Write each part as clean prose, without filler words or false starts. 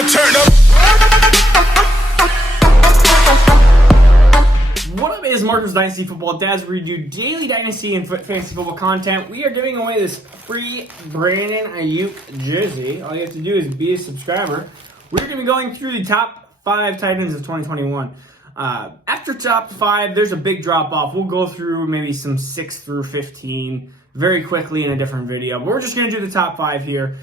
now turn up. What up, is Marcus Dynasty Football Dads, where we do daily Dynasty and fantasy football content. We are giving away this free Brandon Ayuk jersey. All you have to do is be a subscriber. We're going to be going through the top 5 tight ends of 2021. After top 5, there's a big drop off. We'll go through maybe some 6 through 15 very quickly in a different video. But we're just going to do the top 5 here.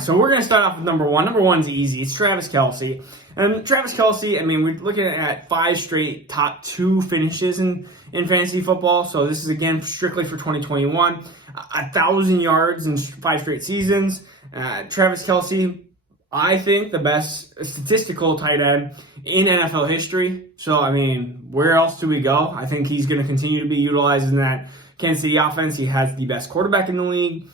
So we're going to start off with number 1. Number 1's easy. It's Travis Kelce. And Travis Kelce, I mean, we're looking at 5 straight top 2 finishes in fantasy football. So this is, again, strictly for 2021. 1,000 yards in 5 straight seasons. Travis Kelce, I think, the best statistical tight end in NFL history. So, I mean, where else do we go? I think he's going to continue to be utilized in that Kansas City offense. He has the best quarterback in the league.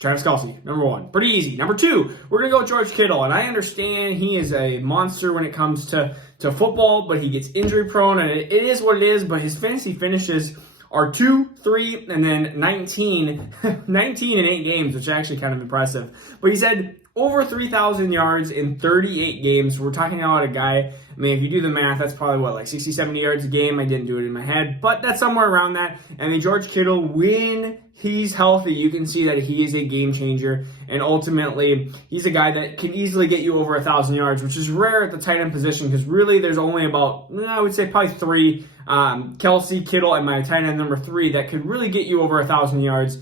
Travis Kelce, number 1. Pretty easy. Number 2, we're going to go with George Kittle. And I understand he is a monster when it comes to football, but he gets injury prone, and it is what it is. But his fantasy finishes are 2, 3, and then 19 in 8 games, which is actually kind of impressive. But he's had over 3,000 yards in 38 games. We're talking about a guy, I mean, if you do the math, that's probably, like 60, 70 yards a game. I didn't do it in my head, but that's somewhere around that. And then George Kittle, when he's healthy, you can see that he is a game changer. And ultimately, he's a guy that can easily get you over 1,000 yards, which is rare at the tight end position because really there's only about, I would say probably 3, Kelce, Kittle, and my tight end number 3 that could really get you over 1,000 yards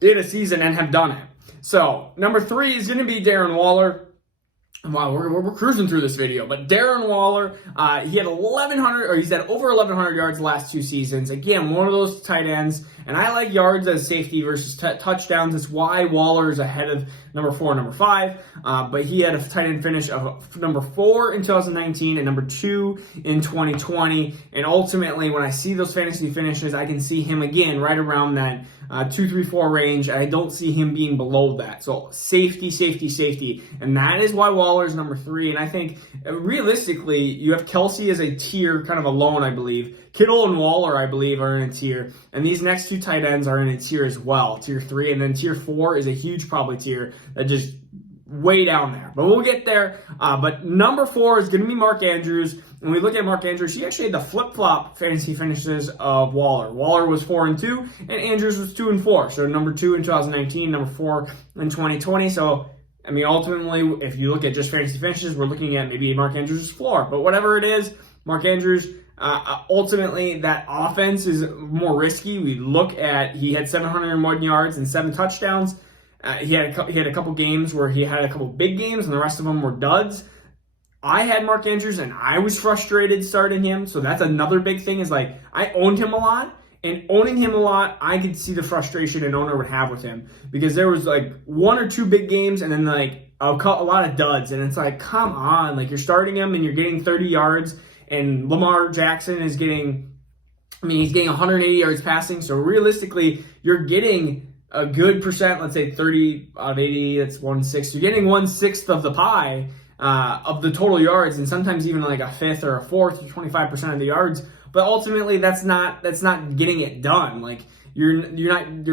in a season and have done it. So, number 3 is going to be Darren Waller. Wow, we're cruising through this video. But Darren Waller, he's had over 1,100 yards the last 2 seasons. Again, one of those tight ends. And I like yards as safety versus touchdowns. That's why Waller is ahead of number 4 and number 5. But he had a tight end finish of number 4 in 2019 and number 2 in 2020. And ultimately, when I see those fantasy finishes, I can see him again right around that 2, 3, 4 range. And I don't see him being below that. So safety, safety, safety. And that is why Waller is number 3. And I think realistically, you have Kelce as a tier kind of alone, I believe. Kittle and Waller, I believe, are in a tier. And these next 2 tight ends are in a tier as well, tier 3. And then tier 4 is a huge probably tier that just way down there. But we'll get there. But number 4 is going to be Mark Andrews. When we look at Mark Andrews, he actually had the flip-flop fantasy finishes of Waller. Waller was 4 and 2, and Andrews was 2 and 4. So number 2 in 2019, number 4 in 2020. So, I mean, ultimately, if you look at just fantasy finishes, we're looking at maybe Mark Andrews' floor. But whatever it is, Mark Andrews, ultimately, that offense is more risky. We look at, he had 701 yards and 7 touchdowns. He had a couple games where he had a couple big games, and the rest of them were duds. I had Mark Andrews, and I was frustrated starting him. So that's another big thing is, like, I owned him a lot. And owning him a lot, I could see the frustration an owner would have with him. Because there was, like, 1 or 2 big games and then, like, a lot of duds. And it's like, come on. Like, you're starting him and you're getting 30 yards. And Lamar Jackson is getting, he's getting 180 yards passing. So realistically, you're getting a good percent, let's say 30 out of 80, that's 1/6. You're getting 1/6 of the pie of the total yards, and sometimes even like a 5th or a 4th, 25% of the yards. But ultimately, that's not getting it done. Like your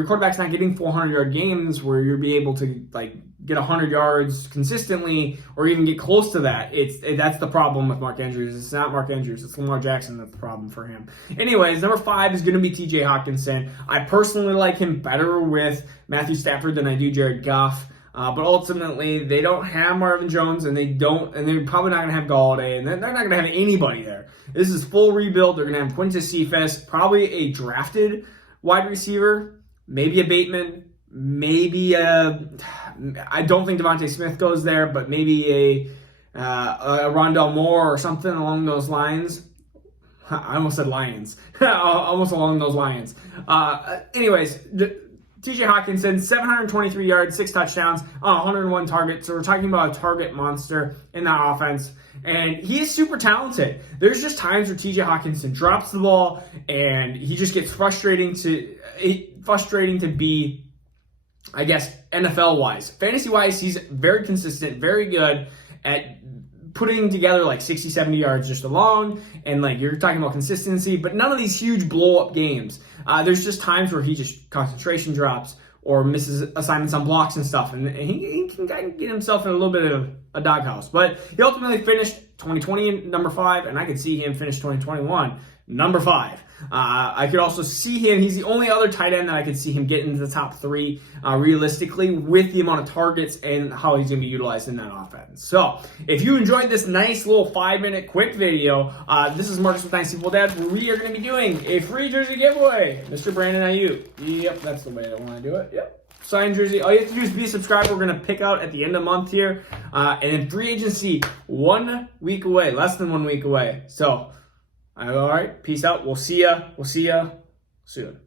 quarterback's not getting 400-yard games where you'll be able to like get 100 yards consistently or even get close to that. That's the problem with Mark Andrews. It's not Mark Andrews. It's Lamar Jackson that's the problem for him. Anyways, number 5 is going to be TJ Hockenson. I personally like him better with Matthew Stafford than I do Jared Goff. But ultimately, they don't have Marvin Jones, and they're probably not going to have Galladay, and they're not going to have anybody there. This is full rebuild. They're going to have Quintus Cephas, probably a drafted wide receiver, maybe a Bateman, maybe I don't think Devontae Smith goes there, but maybe a Rondell Moore or something along those lines. I almost said Lions. Almost along those lines. Anyways, TJ Hockenson, 723 yards, 6 touchdowns, 101 targets. So we're talking about a target monster in that offense. And he is super talented. There's just times where TJ Hockenson drops the ball and he just gets frustrating to be, I guess, NFL-wise. Fantasy-wise, he's very consistent, very good at putting together like 60, 70 yards just alone. And like you're talking about consistency, but none of these huge blow-up games. There's just times where he just concentration drops, or misses assignments on blocks and stuff, and he can kind of get himself in a little bit of a doghouse. But he ultimately finished 2020 number 5, and I could see him finish 2021 number 5. I could also see him, he's the only other tight end that I could see him get into the top 3 realistically, with the amount of targets and how he's going to be utilized in that offense. So, if you enjoyed this nice little 5-minute quick video, this is Marcus with Dynasty Football Dads, where we are going to be doing a free jersey giveaway. Mr. Brandon Ayuk. Yep, that's the way I want to do it. Yep. Signed jersey. All you have to do is be a subscriber. We're going to pick out at the end of the month here. And then free agency, 1 week away, less than 1 week away. So, all right, peace out. We'll see ya soon.